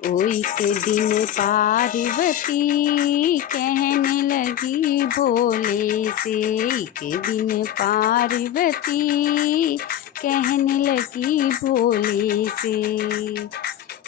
ओ एक दिन पार्वती कहने लगी भोले से, एक दिन पार्वती कहने लगी भोले से।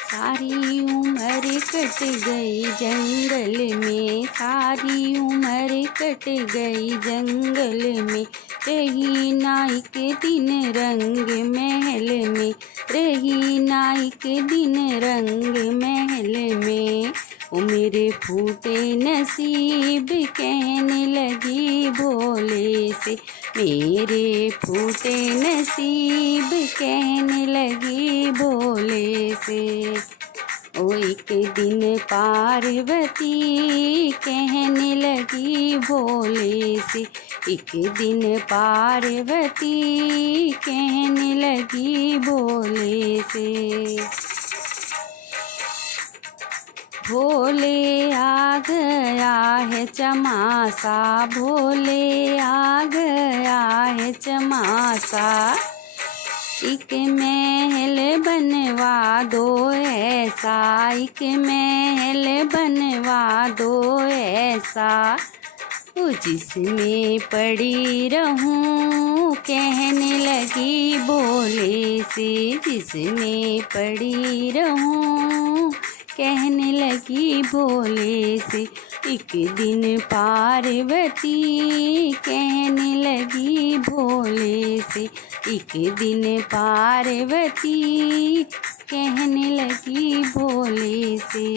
सारी उम्र कट गई जंगल में, सारी उम्र कट गई जंगल में, रही ना एक दिन रंग महल में, रही ना एक दिन रंग महल में। ओ मेरे फूटे नसीब कहने लगी भोले से, मेरे फूटे नसीब कहने लगी भोले से। ओ एक दिन पार्वती कहने लगी भोले से, एक दिन पार्वती कहने लगी भोले से। भोले आ गया है चमासा, भोले आ गया है चमासा, एक महल बनवा दो ऐसा, एक महल बनवा दो ऐसा, ओ जिसमें पड़ी रहूं कहने लगी भोले से, जिसमें पड़ी रहूं कहने लगी भोले से। एक दिन पार्वती कहने लगी भोले से, एक दिन पार्वती कहने लगी भोले से।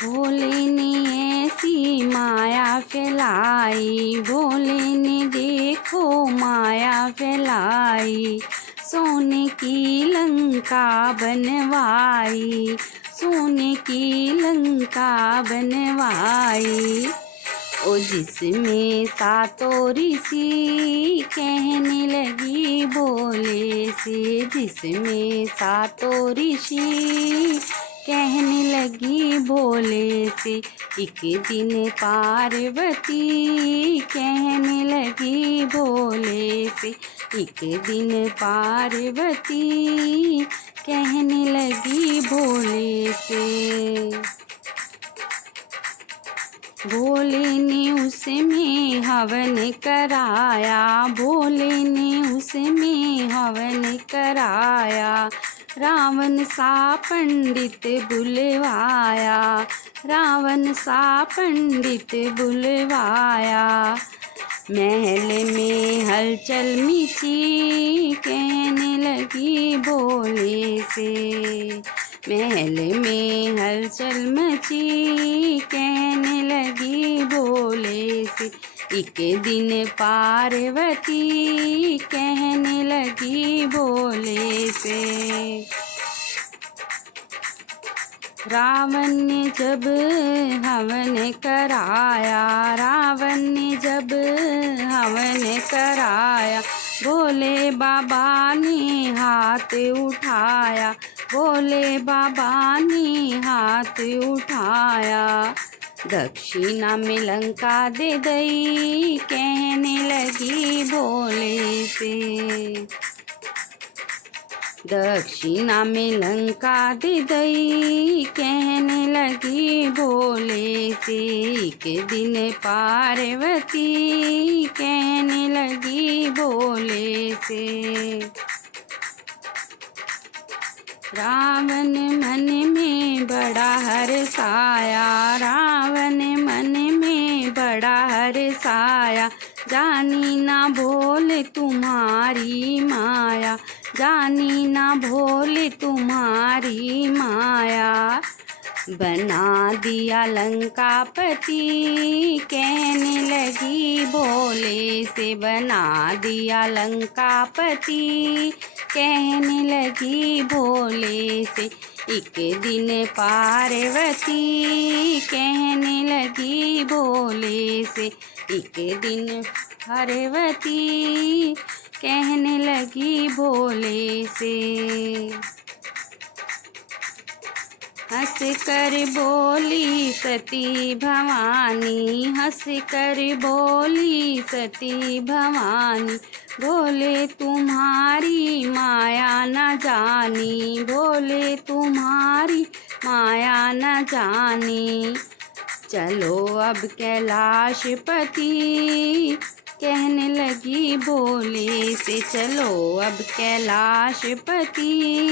भोले ने ऐसी माया फैलाई, भोले ने देखो माया फैलाई, सोने की लंका बनवाई, सोने की लंका बनवाई, ओ जिसमें सातों ऋषि कहने लगी भोले से, जिसमें सातों ऋषि कहने लगी भोले से। एक दिन पार्वती कहने लगी भोले से, एक दिन पार्वती कहने लगी भोले से। भोले ने उसमें हवन कराया, भोले ने उसमें हवन कराया, रावण सा पंडित बुलवाया, रावण सा पंडित बुलवाया, महल में हलचल मची कहने लगी भोले से, महल में हलचल मची कहने लगी भोले से। एक दिन पार्वती कहने लगी भोले से। रावण ने जब हवन कराया, रावण ने जब हवन कराया, भोले बाबा ने हाथ उठाया, भोले बाबा ने हाथ उठाया, दक्षिणा में लंका दे दई कहने लगी भोले से, दक्षिणा में लंका दे दई कहने लगी भोले से। एक दिन पार्वती कहने लगी भोले से। रावण मन में बड़ा हर्षाया, रावण मन में बड़ा हर्षाया, जानी ना भोले तुम्हारी माया, जानी ना भोले तुम्हारी माया, बना दिया लंकापति कहने लगी भोले से, बना दिया लंकापति कहने लगी भोले से। एक दिन पार्वती कहने लगी भोले से, एक दिन पार्वती कहने लगी भोले से। हंस कर बोली सती भवानी, हंस कर बोली सती भवानी, बोले तुम्हारी माया न जानी, बोले तुम्हारी माया न जानी। चलो अब कैलाश पति, कहने लगी भोले से, चलो अब कैलाश पति।